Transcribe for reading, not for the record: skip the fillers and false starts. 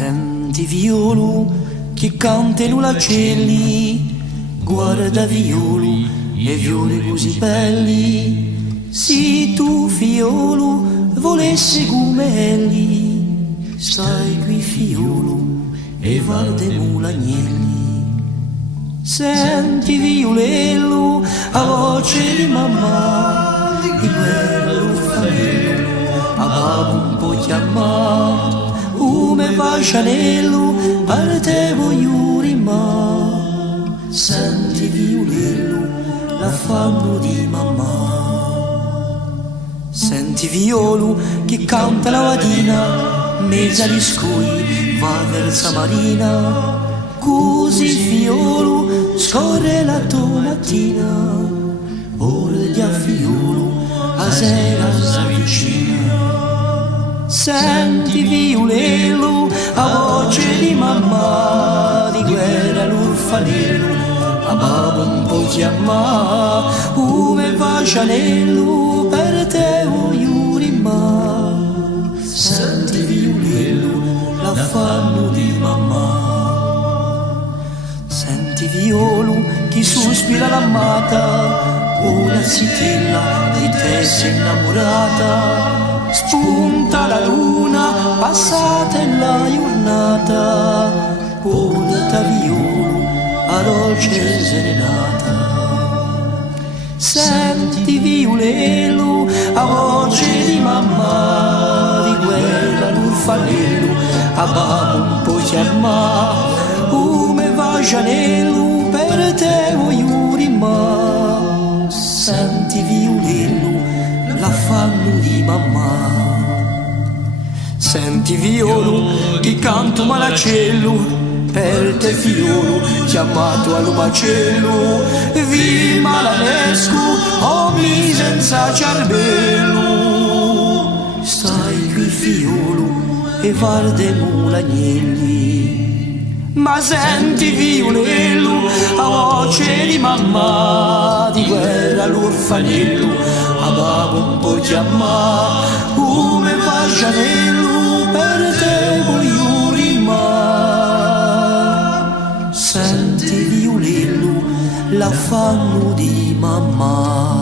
Senti violo che canta in uccelli, guarda violo e violi così belli. Se tu fiolo volessi gumelli, stai qui fiolo e vardemo l'agnelli. Senti violello a voce di mamma, di guerra l'orfanello, a babbo un po' chiamare. Come fascianello per te voglio rimane. Senti violello la fanno di mamma. Senti violo che canta la mattina, mezza di scoi va verso marina. Così fiolo scorre la tua mattina, ora di a fiolo a sera s'avvicina. Senti violello a voce di mamma, di guerra l'orfanello, a babbo un po' chiamà. Come fascianello per te voglio rimane. Senti violello la fanno di mamma. Senti violo chi sospira l'amata, una zitella di te sei innamorata. Spunta la luna, passata in la giornata, porta violo a dolce serenata. Senti violello a voce di mamma, di guerra l'orfanello, a babbo un po' chiamà. Come fascianello per te voglio rimane. Senti violello la fanno di mamma. Senti violo che canto malacello, per te fiolo chiamato allo macello. Vi malanesco o mi senza cervello. Stai qui fiolo e vardemo l'agnelli. Ma senti violello a voce di mamma, di guerra l'orfanello, a babbo un po' chiamà. Come fascianello per te voglio rimane. Senti violello la fanno di mamma.